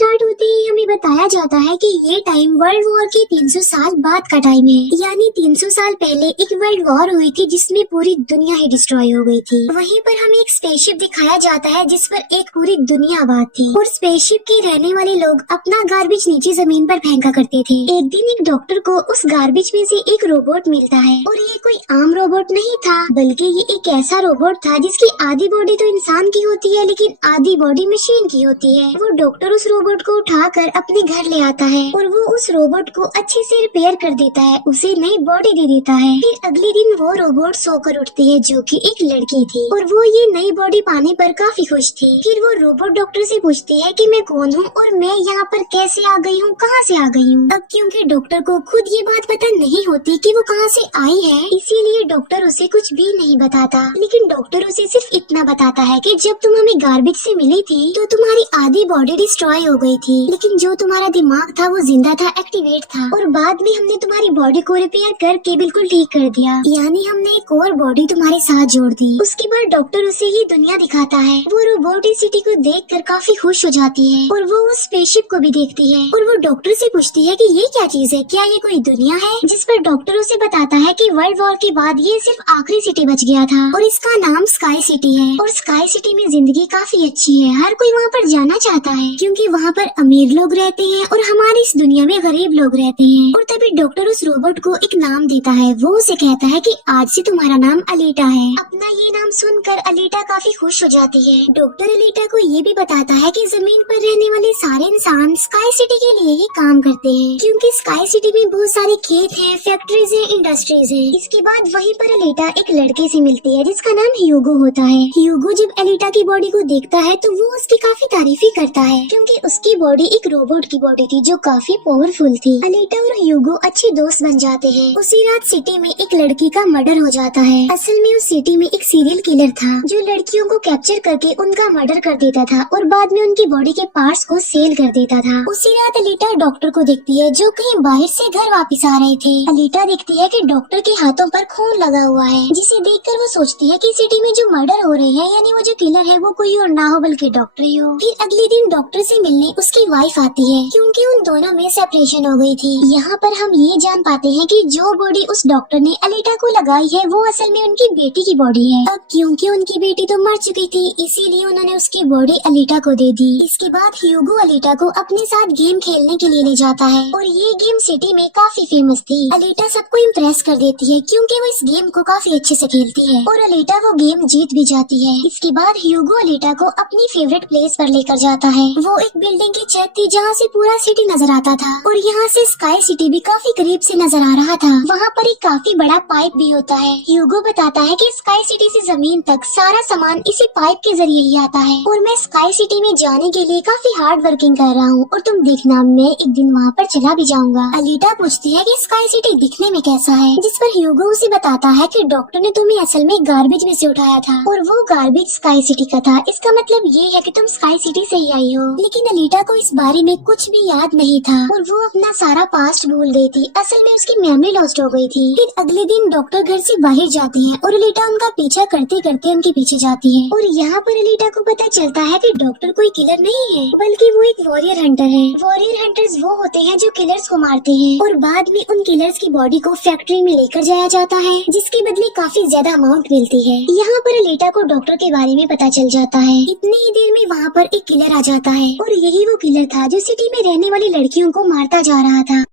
Start होते ही हमें बताया जाता है कि ये टाइम वर्ल्ड वॉर के 300 साल बाद का टाइम है। यानी 300 साल पहले एक वर्ल्ड वॉर हुई थी जिसमें पूरी दुनिया ही डिस्ट्रॉय हो गई थी। वहीं पर हमें एक स्पेसशिप दिखाया जाता है जिस पर एक पूरी दुनिया आबाद थी और स्पेसशिप के रहने वाले लोग अपना गार्बेज नीचे जमीन पर फेंका करते थे। एक दिन एक डॉक्टर को उस गार्बेज में से एक रोबोट मिलता है और ये कोई आम रोबोट नहीं था, बल्कि ये एक ऐसा रोबोट था जिसकी आधी बॉडी तो इंसान की होती है लेकिन आधी बॉडी मशीन की होती है। वो डॉक्टर उस रोबोट को उठाकर अपने घर ले आता है और वो उस रोबोट को अच्छे से रिपेयर कर देता है, उसे नई बॉडी दे देता है। फिर अगले दिन वो रोबोट सोकर उठती है जो कि एक लड़की थी और वो ये नई बॉडी पाने पर काफी खुश थी। फिर वो रोबोट डॉक्टर से पूछती है कि मैं कौन हूँ और मैं यहाँ पर कैसे आ गई हूँ, कहाँ से आ गई हूँ। अब क्योंकि डॉक्टर को खुद ये बात पता नहीं होती कि वो कहाँ से आई है, इसीलिए डॉक्टर उसे कुछ भी नहीं बताता। लेकिन डॉक्टर उसे सिर्फ इतना बताता है कि जब तुम हमें गार्बेज से मिली थी तो तुम्हारी आधी बॉडी डिस्ट्रॉय हो गई थी, लेकिन जो तुम्हारा दिमाग था वो जिंदा था, एक्टिवेट था और बाद में हमने तुम्हारी बॉडी को रिपेयर करके बिल्कुल ठीक कर दिया। यानी हमने एक और बॉडी तुम्हारे साथ जोड़ दी। उसके बाद डॉक्टर उसे ये दुनिया दिखाता है। वो रोबोट इस सिटी को देखकर काफी खुश हो जाती है और वो उस स्पेसशिप को भी देखती है और वो डॉक्टर से पूछती है कि ये क्या चीज है, क्या ये कोई दुनिया है। जिस पर डॉक्टर उसे बताता है कि वर्ल्ड वॉर के बाद ये सिर्फ आखिरी सिटी बच गया था और इसका नाम स्काई सिटी है और स्काई सिटी में जिंदगी काफी अच्छी है, हर कोई वहाँ पर जाना चाहता है क्योंकि वहाँ पर अमीर लोग रहते हैं और हमारी इस दुनिया में गरीब लोग रहते हैं। और तभी डॉक्टर उस रोबोट को एक नाम देता है। वो उसे कहता है कि आज से तुम्हारा नाम अलीटा है। अपना ये नाम सुनकर अलीटा काफी खुश हो जाती है। डॉक्टर अलीटा को ये भी बताता है कि जमीन पर रहने वाले सारे इंसान स्काई सिटी के लिए ही काम करते हैं क्योंकि स्काई सिटी में बहुत सारे खेत हैं, फैक्ट्रीज हैं, इंडस्ट्रीज हैं। इसके बाद वहीं पर अलीटा एक लड़के से मिलती है जिसका नाम ह्यूगो होता है। ह्यूगो जब अलीटा की बॉडी को देखता है तो वो उसकी काफी तारीफ ही करता है क्योंकि उसकी बॉडी एक रोबोट की बॉडी थी जो काफी पावरफुल थी। अलीटा और ह्यूगो अच्छे दोस्त बन जाते हैं। उसी रात सिटी में एक लड़की का मर्डर हो जाता है। असल में उस सिटी में एक सीरियल किलर था जो लड़कियों को कैप्चर करके उनका मर्डर कर देता था और बाद में उनकी बॉडी के पार्ट्स को सेल कर देता था। उसी रात अलीटा डॉक्टर को देखती है जो कहीं बाहर से घर वापस आ रहे थे। अलीटा देखती है कि डॉक्टर के हाथों पर खून लगा हुआ है, जिसे देखकर वो सोचती है कि सिटी में जो मर्डर हो रहे हैं यानी वो जो किलर है वो कोई और ना हो बल्कि डॉक्टर ही हो। फिर अगले दिन डॉक्टर से मिलने उसकी वाइफ आती है क्योंकि उन दोनों में सेपरेशन हो गई थी। यहाँ पर हम ये जान पाते हैं कि जो बॉडी उस डॉक्टर ने अलीटा को लगाई है वो असल में उनकी बेटी की बॉडी है। अब क्योंकि उनकी बेटी तो मर चुकी थी इसीलिए उन्होंने उसकी बॉडी अलीटा को दे दी। इसके बाद ह्यूगो अलीटा को अपने साथ गेम खेलने के लिए ले जाता है और ये गेम सिटी में काफी फेमस थी। अलीटा सबको इम्प्रेस कर देती है क्योंकि वो इस गेम को काफी अच्छे से खेलती है और अलीटा वो गेम जीत भी जाती है। इसके बाद ह्यूगो अलीटा को अपनी फेवरेट प्लेस पर लेकर जाता है। वो एक बिल्डिंग की छत थी जहाँ से पूरा सिटी नजर आता था और यहाँ से स्काई सिटी भी काफी करीब से नजर आ रहा था। वहाँ पर एक काफी बड़ा पाइप भी होता है। ह्यूगो बताता है कि स्काई सिटी से जमीन तक सारा सामान इसी पाइप के जरिए ही आता है और मैं स्काई सिटी में जाने के लिए काफी हार्ड वर्किंग कर रहा हूँ और तुम देखना मैं एक दिन वहाँ पर चला भी जाऊंगा। अलीटा पूछती है कि स्काई सिटी दिखने में कैसा है, जिस पर ह्यूगो उसे बताता है कि डॉक्टर ने तुम्हें असल में गार्बेज में से उठाया था और वो गार्बेज स्काई सिटी का था। इसका मतलब ये है कि तुम स्काई सिटी से ही आई हो। लेकिन अलीटा को इस बारे में कुछ भी याद नहीं था और वो अपना सारा पास्ट भूल गई थी। असल में उसकी मेमोरी लॉस्ट हो गई थी। फिर अगले दिन डॉक्टर घर से बाहर जाते हैं और अलीटा उनका पीछा करते करते उनके पीछे जाती है और यहाँ पर अलीटा को पता चलता है कि डॉक्टर कोई किलर नहीं है बल्कि वो एक वॉरियर हंटर है। वॉरियर हंटर्स वो होते हैं जो किलर्स को मारते हैं और बाद में उन किलर्स की बॉडी को फैक्ट्री में लेकर जाया जाता है जिसके बदले काफी ज्यादा अमाउंट मिलती है। यहाँ पर अलीटा को डॉक्टर के बारे में पता चल जाता है। इतनी ही देर में वहाँ पर एक किलर आ जाता है और यही वो किलर था जो सिटी में रहने वाली लड़कियों को मारता जा रहा था।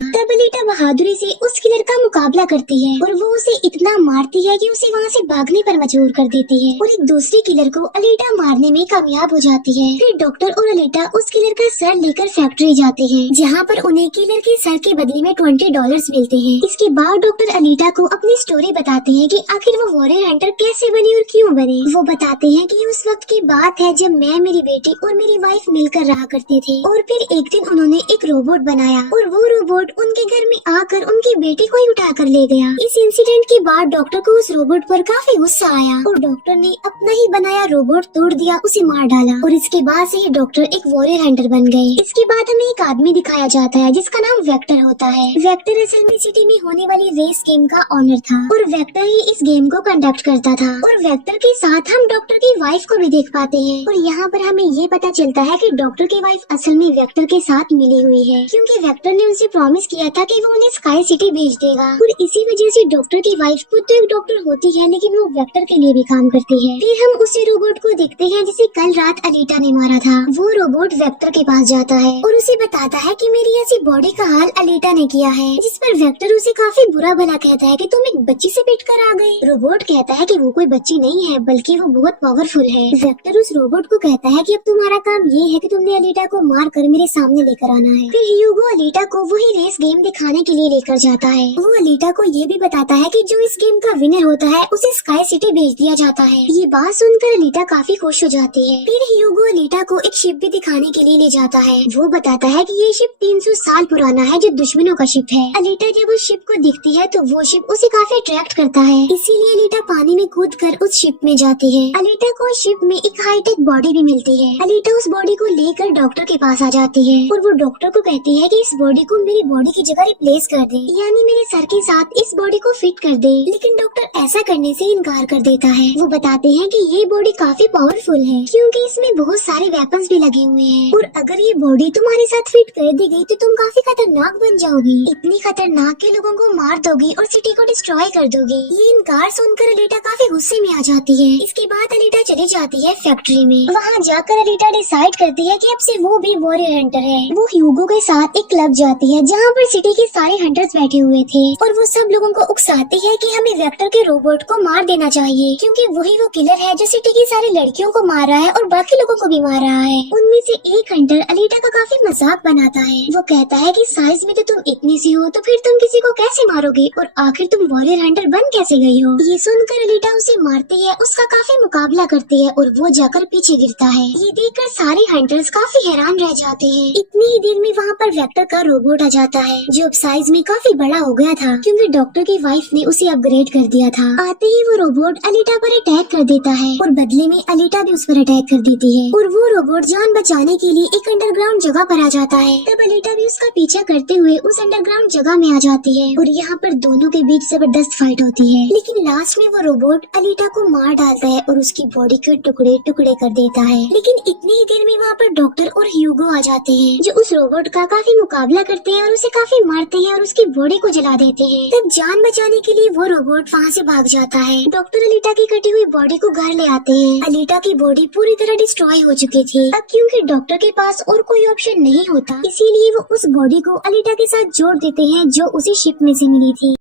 तब अलीटा बहादुरी से उस किलर का मुकाबला करती है और वो उसे इतना मारती है कि उसे वहाँ से भागने पर मजबूर कर देती है और एक दूसरे किलर को अलीटा मारने में कामयाब हो जाती है। फिर डॉक्टर और अलीटा उस किलर का सर लेकर फैक्ट्री जाते हैं जहाँ पर उन्हें किलर के सर के बदले में $20 मिलते हैं। इसके बाद डॉक्टर अलीटा को अपनी स्टोरी बताते हैं कि आखिर वो वॉरियर हंटर कैसे बनी और क्यों बनी। वो बताते हैं कि उस वक्त की बात है जब मैं, मेरी बेटी और मेरी वाइफ मिलकर रहा करते थे और फिर एक दिन उन्होंने एक रोबोट बनाया और वो रोबोट उनके उनके घर में आकर उनकी बेटी को ही उठा कर ले गया। इस इंसिडेंट के बाद डॉक्टर को उस रोबोट पर काफी गुस्सा आया और डॉक्टर ने अपना ही बनाया रोबोट तोड़ दिया, उसे मार डाला और इसके बाद से ये डॉक्टर एक वॉरियर हंटर बन गए। इसके बाद हमें एक आदमी दिखाया जाता है जिसका नाम वेक्टर होता है। वेक्टर असल में सिटी में होने वाली रेस गेम का ऑनर था और वेक्टर ही इस गेम को कंडक्ट करता था और वेक्टर के साथ हम डॉक्टर की वाइफ को भी देख पाते हैं और यहाँ पर हमें ये पता चलता है कि डॉक्टर की वाइफ असल में वेक्टर के साथ मिली हुई है, क्योंकि वेक्टर ने उनसे प्रॉमिस किया था कि वो उन्हें स्काई सिटी भेज देगा और इसी वजह से डॉक्टर की वाइफ खुद तो एक डॉक्टर होती है लेकिन वो वेक्टर के लिए भी काम करती है। फिर हम उसी रोबोट को देखते हैं जिसे कल रात अलीटा ने मारा था। वो रोबोट वेक्टर के पास जाता है और उसे बताता है कि मेरी ऐसी बॉडी का हाल अलीटा ने किया है, जिस पर वेक्टर उसे काफी बुरा भला कहता है कि तुम एक बच्ची से पिट कर आ गए। रोबोट कहता है कि वो कोई बच्ची नहीं है बल्कि वो बहुत पावरफुल है। वेक्टर उस रोबोट को कहता है कि अब तुम्हारा काम ये है कि तुमने अलीटा को मार कर मेरे सामने लेकर आना है। फिर ह्यूगो अलीटा को वही रेस गेम दिखाने के लिए लेकर जाता है। वो अलीटा को ये भी बताता है कि जो इस गेम का विनर होता है उसे स्काई सिटी भेज दिया जाता है। ये बात सुनकर अलीटा काफी खुश हो जाती है। फिर ह्यूगो अलीटा को एक शिप भी दिखाने के लिए ले जाता है। वो बताता है कि ये शिप 300 साल पुराना है जो दुश्मनों का शिप है। अलीटा जब उस शिप को दिखती है तो वो शिप उसे काफी अट्रैक्ट करता है, इसीलिए अलीटा पानी में कूद कर उस शिप में जाती है। अलीटा को उस शिप में एक हाईटेक बॉडी भी मिलती है। अलीटा उस बॉडी को लेकर डॉक्टर के पास आ जाती है और वो डॉक्टर को कहती है कि इस बॉडी को मेरी बॉडी की जगह रिप्लेस कर दे, यानी मेरे सर के साथ इस बॉडी को फिट कर दे। लेकिन डॉक्टर ऐसा करने से इनकार कर देता है। वो बताते हैं कि ये बॉडी काफी पावरफुल है क्योंकि इसमें बहुत सारे वेपन्स भी लगे हुए हैं और अगर ये बॉडी तुम्हारे साथ फिट कर दी गई तो तुम काफी खतरनाक बन जाओगी। इतनी खतरनाक के लोगों को मार दोगी और सिटी को डिस्ट्रॉय कर दोगी। ये इनकार सुनकर अलीटा काफी गुस्से में आ जाती है। इसके बाद अलीटा चली जाती है फैक्ट्री में। वहाँ जाकर अलीटा डिसाइड करती है कि अब से वो भी वॉरियर हंटर है। वो ह्यूगो के साथ एक क्लब जाती है जहाँ पर सिटी के सारे हंटर्स बैठे हुए थे और वो सब लोगों को उकसाती है कि हमें वेक्टर के रोबोट को मार देना चाहिए क्योंकि वही वो किलर है जो सिटी की सारी लड़कियों को मार रहा है और बाकी लोगों को भी मार रहा है। उनमें से एक हंटर अलीटा का काफी मजाक बनाता है। वो कहता है कि साइज में तो तुम इतनी सी हो तो फिर तुम किसी को कैसे मारोगे और आखिर तुम वॉरियर हंटर बन कैसे गई हो। ये सुनकर अलीटा उसे मारती है, उसका काफी मुकाबला करती है और वो जाकर पीछे गिरता है। ये देखकर सारे हंटर्स काफी हैरान रह जाते हैं। इतनी ही देर में वहाँ पर वेक्टर का रोबोट आ जाता है जो अब साइज में काफी बड़ा हो गया था क्योंकि डॉक्टर की वाइफ ने उसे अपग्रेड कर दिया था। आते ही वो रोबोट अलीटा पर अटैक कर देता है और बदले में अलीटा भी उस पर अटैक कर देती है और वो रोबोट जान बचाने के लिए एक अंडरग्राउंड जगह पर आ जाता है। तब अलीटा भी उसका पीछा करते हुए उस अंडरग्राउंड जगह में आ जाती है और यहाँ पर दोनों के बीच जबरदस्त फाइट होती है। लेकिन लास्ट में वो रोबोट अलीटा को मार डालता है और उसकी बॉडी के टुकड़े टुकड़े कर देता है। लेकिन इतनी ही देर में वहाँ पर डॉक्टर और ह्यूगो आ जाते हैं जो उस रोबोट का काफी मुकाबला करते हैं और उसे काफी मारते हैं और उसकी बॉडी को जला देते हैं। तब जान बचाने के लिए वो रोबोट वहाँ से भाग जाता है। डॉक्टर अलीटा की कटी हुई बॉडी को घर ले आते हैं। अलीटा की बॉडी पूरी तरह डिस्ट्रॉय हो चुकी थी। अब क्योंकि डॉक्टर के पास और कोई ऑप्शन नहीं होता इसीलिए वो उस बॉडी को अलीटा के साथ जोड़ देते हैं जो उसे शिप में से मिली थी।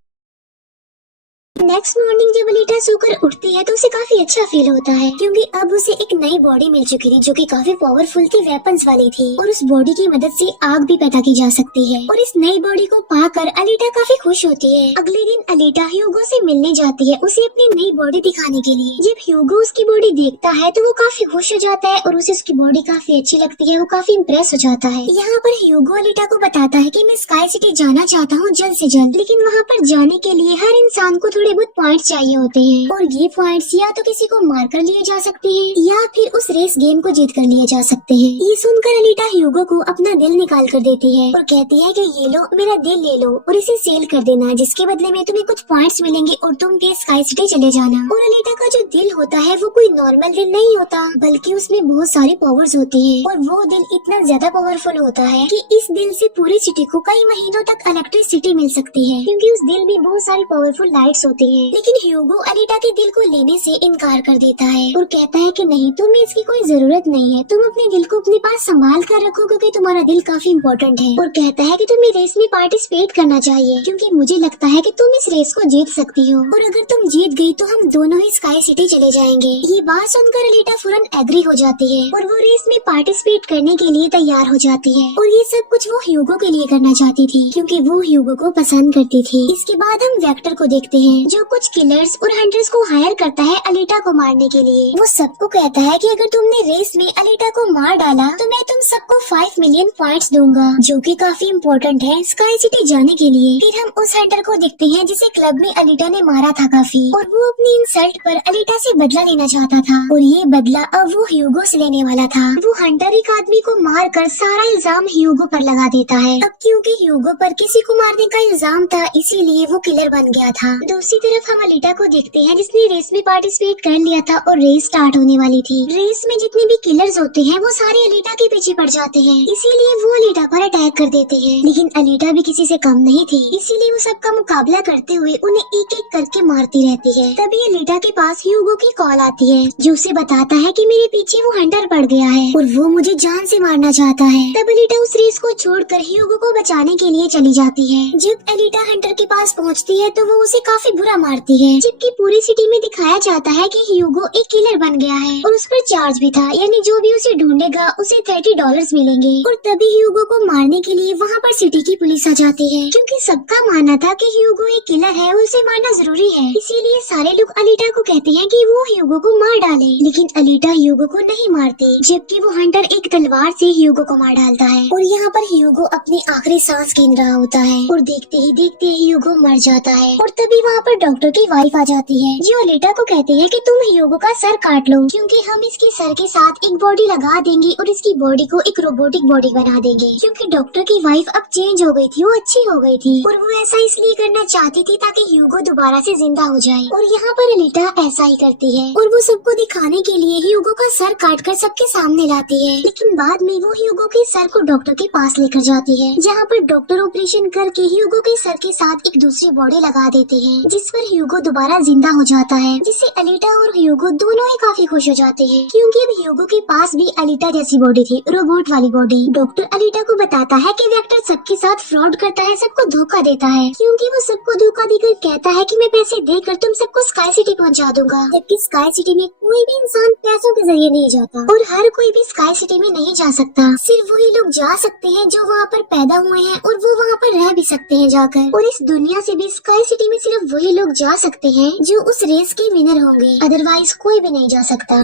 नेक्स्ट मॉर्निंग जब अलीटा सोकर उठती है तो उसे काफी अच्छा फील होता है क्योंकि अब उसे एक नई बॉडी मिल चुकी थी जो कि काफी पावरफुल थी, वेपन्स वाली थी और उस बॉडी की मदद से आग भी पैदा की जा सकती है और इस नई बॉडी को पाकर अलीटा काफी खुश होती है। अगले दिन अलीटा ह्यूगो से मिलने जाती है उसे अपनी नई बॉडी दिखाने के लिए। जब ह्यूगो उसकी बॉडी देखता है तो वो काफी खुश हो जाता है और उसे उसकी बॉडी काफी अच्छी लगती है। वो काफी इम्प्रेस हो जाता है। यहाँ पर ह्यूगो अलीटा को बताता है कि मैं स्काई सिटी जाना चाहता हूँ जल्द से जल्द, लेकिन वहाँ पर जाने के लिए हर इंसान को थोड़े बहुत पॉइंट्स चाहिए होते हैं और ये पॉइंट्स या तो किसी को मार कर लिए जा सकते हैं या फिर उस रेस गेम को जीत कर लिए जा सकते हैं। ये सुनकर अलीटा ह्यूगो को अपना दिल निकाल कर देती है और कहती है कि ये लो मेरा दिल ले लो और इसे सेल कर देना, जिसके बदले में तुम्हें कुछ पॉइंट्स मिलेंगे और तुम फिर स्काई सिटी चले जाना। और अलीटा का जो दिल होता है वो कोई नॉर्मल दिल नहीं होता बल्कि उसमें बहुत सारी पावर्स होती है और वो दिल इतना ज्यादा पावरफुल होता है कि इस दिल से पूरी सिटी को कई महीनों तक इलेक्ट्रिसिटी मिल सकती है क्योंकि उस दिल में बहुत सारी पावरफुल लाइट्स होती है। लेकिन ह्यूगो अलीटा के दिल को लेने से इनकार कर देता है और कहता है कि नहीं, तुम्हें इसकी कोई जरूरत नहीं है, तुम अपने दिल को अपने पास संभाल कर रखो क्योंकि तुम्हारा दिल काफी इम्पोर्टेंट है। और कहता है कि तुम्हें रेस में पार्टिसिपेट करना चाहिए क्योंकि मुझे लगता है कि तुम इस रेस को जीत सकती हो और अगर तुम जीत गई तो हम दोनों ही स्काई सिटी चले जाएंगे। ये बात सुनकर अलीटा फौरन एग्री हो जाती है और वो रेस में पार्टिसिपेट करने के लिए तैयार हो जाती है और ये सब कुछ वो ह्यूगो के लिए करना चाहती थी क्योंकि वो ह्यूगो को पसंद करती थी। इसके बाद हम वेक्टर को देखते हैं जो कुछ किलर्स और हंटर्स को हायर करता है अलीटा को मारने के लिए। वो सबको कहता है कि अगर तुमने रेस में अलीटा को मार डाला तो मैं तुम सबको 5 मिलियन पॉइंट्स दूंगा, जो कि काफी इम्पोर्टेंट है स्काई सिटी जाने के लिए। फिर हम उस हंटर को देखते हैं जिसे क्लब में अलीटा ने मारा था काफी, और वो अपनी इंसल्ट पर अलीटा से बदला लेना चाहता था और ये बदला अब वो ह्यूगो से लेने वाला था। वो हंटर एक आदमी को मार कर सारा इल्जाम ह्यूगो पर लगा देता है। अब क्योंकि ह्यूगो पर किसी को मारने का इल्जाम था इसीलिए वो किलर बन गया था। दूसरी तरफ हम अलीटा को देखते हैं जिसने रेस में पार्टिसिपेट कर लिया था और रेस स्टार्ट होने वाली थी। रेस में जितने भी किलर्स होते हैं वो सारे अलीटा के पीछे पड़ जाते हैं, इसीलिए वो अलीटा पर अटैक कर देते हैं। लेकिन अलीटा भी किसी से कम नहीं थी, इसीलिए वो सबका मुकाबला करते हुए उन्हें एक एक करके मारती रहती है। तभी अलीटा के पास ह्यूगो की कॉल आती है जो उसे बताता है कि मेरे पीछे वो हंटर पड़ गया है और वो मुझे जान से मारना चाहता है। तब अलीटा उस रेस को छोड़कर ह्यूगो को बचाने के लिए चली जाती है। जब अलीटा हंटर के पास पहुंचती है तो वो उसे काफी बुरा मारती है, जबकि पूरी सिटी में दिखाया जाता है कि ह्यूगो एक किलर बन गया है और उस पर चार्ज भी था, यानी जो भी उसे ढूंढेगा उसे $30 मिलेंगे। और तभी ह्यूगो को मारने के लिए वहाँ पर सिटी की पुलिस आ जाती है क्योंकि सबका मानना था कि ह्यूगो एक किलर है और उसे मारना जरूरी है। इसीलिए सारे लोग अलीटा को कहते हैं कि वो ह्यूगो को मार डाले, लेकिन अलीटा ह्यूगो को नहीं मारती, जबकि वो हंटर एक तलवार से ह्यूगो को मार डालता है। और यहाँ पर ह्यूगो अपनी आखिरी सांस गिन रहा होता है और देखते ही देखते ह्यूगो मर जाता है। और तभी वहाँ पर डॉक्टर की वाइफ आ जाती है जो अलीटा को कहती है कि तुम ह्यूगो का सर काट लो क्योंकि हम इसके सर के साथ एक बॉडी लगा देंगे और इसकी बॉडी को एक रोबोटिक बॉडी बना देंगे। क्योंकि डॉक्टर की वाइफ अब चेंज हो गई थी, वो अच्छी हो गई थी और वो ऐसा इसलिए करना चाहती थी ताकि ह्यूगो दोबारा से जिंदा हो जाए। और यहाँ पर अलीटा ऐसा ही करती है और वो सबको दिखाने के लिए ह्यूगो का सर काट कर सबके सामने लाती है। लेकिन बाद में वो ह्यूगो के सर को डॉक्टर के पास लेकर जाती है जहाँ पर डॉक्टर ऑपरेशन करके ह्यूगो के सर के साथ एक दूसरी बॉडी लगा देते हैं जिस पर ह्यूगो दोबारा जिंदा हो जाता है, जिससे अलीटा और ह्यूगो दोनों ही काफी खुश हो जाते हैं क्योंकि अब ह्यूगो के पास भी अलीटा जैसी बॉडी थी, रोबोट वाली बॉडी। डॉक्टर अलीटा को बताता है कि वेक्टर सबके साथ फ्रॉड करता है, सबको धोखा देता है क्योंकि वो सबको धोखा देकर कहता है कि मैं पैसे देकर तुम सबको स्काई सिटी पहुंचा दूंगा, जबकि स्काई सिटी में कोई भी इंसान पैसों के जरिए नहीं जाता और हर कोई भी स्काई सिटी में नहीं जा सकता। सिर्फ वही लोग जा सकते हैं जो वहाँ पर पैदा हुए हैं और वो वहाँ पर रह भी सकते हैं जाकर। और इस दुनिया से भी स्काई सिटी में सिर्फ वही लोग जा सकते हैं जो उस रेस के विनर होंगे, अदरवाइज कोई भी नहीं जा सकता।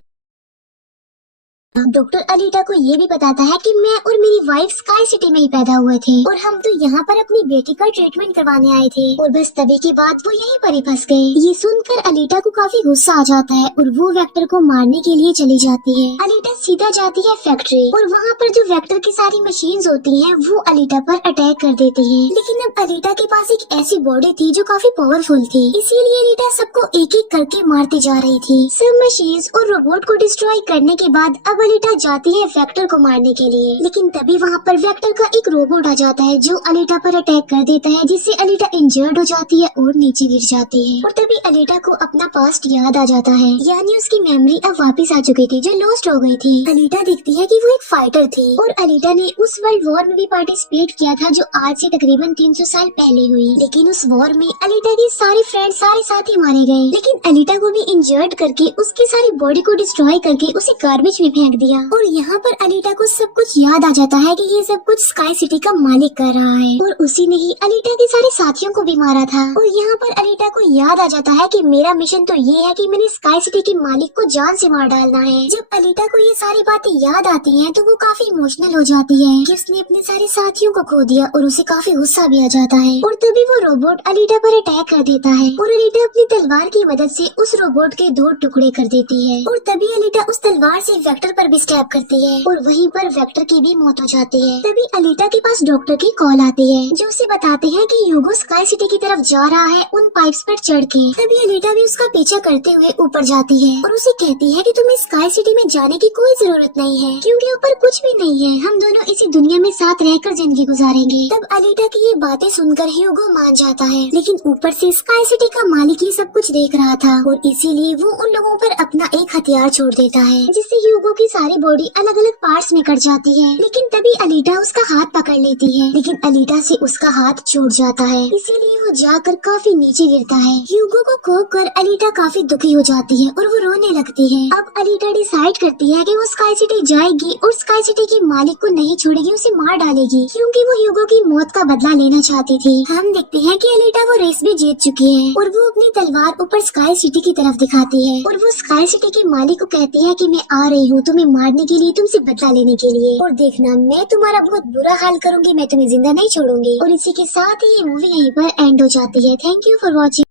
डॉक्टर अलीटा को ये भी बताता है कि मैं और मेरी वाइफ स्काई सिटी में ही पैदा हुए थे और हम तो यहाँ पर अपनी बेटी का ट्रीटमेंट करवाने आए थे और बस तभी के बाद वो यहीं पर ही फंस गए। ये सुनकर अलीटा को काफी गुस्सा आ जाता है और वो वेक्टर को मारने के लिए चली जाती है। अलीटा सीधा जाती है फैक्ट्री और वहाँ पर जो वेक्टर की सारी मशीन्स होती हैं वो अलीटा पर अटैक कर देती हैं। लेकिन अब अलीटा के पास एक ऐसी बॉडी थी जो काफी पावरफुल थी, इसीलिए अलीटा सबको एक एक करके मारती जा रही थी। सब मशीन्स और रोबोट को डिस्ट्रॉय करने के बाद अब अलीटा जाती है वेक्टर को मारने के लिए, लेकिन तभी वहाँ पर वेक्टर का एक रोबोट आ जाता है जो अलीटा पर अटैक कर देता है, जिससे अलीटा इंजर्ड हो जाती है और नीचे गिर जाती है। और तभी अलीटा को अपना पास्ट याद आ जाता है, यानी उसकी मेमोरी अब वापस आ चुकी थी जो लॉस्ट हो गई थी। अलीटा देखती है कि वो एक फाइटर थी और अलीटा ने उस वर्ल्ड वॉर में भी पार्टिसिपेट किया था जो आज से तकरीबन 300 साल पहले हुई। लेकिन उस वॉर में अलीटा के सारे फ्रेंड सारे साथी मारे गए, लेकिन अलीटा को भी इंजर्ड करके उसकी सारी बॉडी को डिस्ट्रॉय करके उसे गार्बेज में फेंक दिया। और यहाँ पर अलीटा को सब कुछ याद आ जाता है कि ये सब कुछ स्काई सिटी का मालिक कर रहा है और उसी ने ही अलीटा के सारे साथियों को भी मारा था। और यहाँ पर अलीटा को याद आ जाता है कि मेरा मिशन तो ये है कि मैंने स्काई सिटी के मालिक को जान से मार डालना है। जब अलीटा को ये सारी बातें याद आती हैं तो वो काफी इमोशनल हो जाती है कि उसने अपने सारे साथियों को खो दिया और उसे काफी गुस्सा भी आ जाता है। और तभी वो रोबोट अलीटा पर अटैक कर देता है और अलीटा अपनी तलवार की मदद से उस रोबोट के 2 टुकड़े कर देती है। और तभी अलीटा उस तलवार से वेक्टर पर भी स्टैब करती है और वहीं पर वेक्टर की भी मौत हो जाती है। तभी अलीटा के पास डॉक्टर की कॉल आती है जो उसे बताते हैं कि ह्यूगो स्काई सिटी की तरफ जा रहा है उन पाइप्स पर चढ़ के। तभी अलीटा भी उसका पीछा करते हुए ऊपर जाती है और उसे कहती है कि तुम्हें स्काई सिटी में जाने की कोई जरूरत नहीं है क्योंकि ऊपर कुछ भी नहीं है, हम दोनों इसी दुनिया में साथ रहकर जिंदगी गुजारेंगे। तब अलीटा की ये बातें सुनकर ह्यूगो मान जाता है, लेकिन ऊपर से स्काई सिटी का मालिक ये सब कुछ देख रहा था और इसीलिए वो उन लोगों पर अपना एक हथियार छोड़ देता है जिससे ह्यूगो की सारी बॉडी अलग अलग पार्ट्स में कट जाती है। लेकिन तभी अलीटा उसका हाथ पकड़ लेती है, लेकिन अलीटा से उसका हाथ छूट जाता है, इसीलिए वो जाकर काफी नीचे गिरता है। ह्यूगो को खोकर अलीटा काफी दुखी हो जाती है और वो रोने लगती है। अब अलीटा डिसाइड करती है कि वो स्काई सिटी जाएगी और स्काई सिटी के मालिक को नहीं छोड़ेगी, उसे मार डालेगी, क्योंकि वो ह्यूगो की मौत का बदला लेना चाहती थी। हम देखते हैं कि अलीटा वो रेस भी जीत चुकी है और वो अपनी तलवार ऊपर स्काई सिटी की तरफ दिखाती है और वो स्काई सिटी के मालिक को कहती है कि मैं आ रही हूँ तुम्हें मारने के लिए, तुमसे बदला लेने के लिए, और देखना मैं तुम्हारा बहुत बुरा हाल करूंगी, मैं तुम्हें जिंदा नहीं छोड़ूंगी। और इसी के साथ ही ये मूवी यहीं पर एंड हो जाती है। Thank you for watching.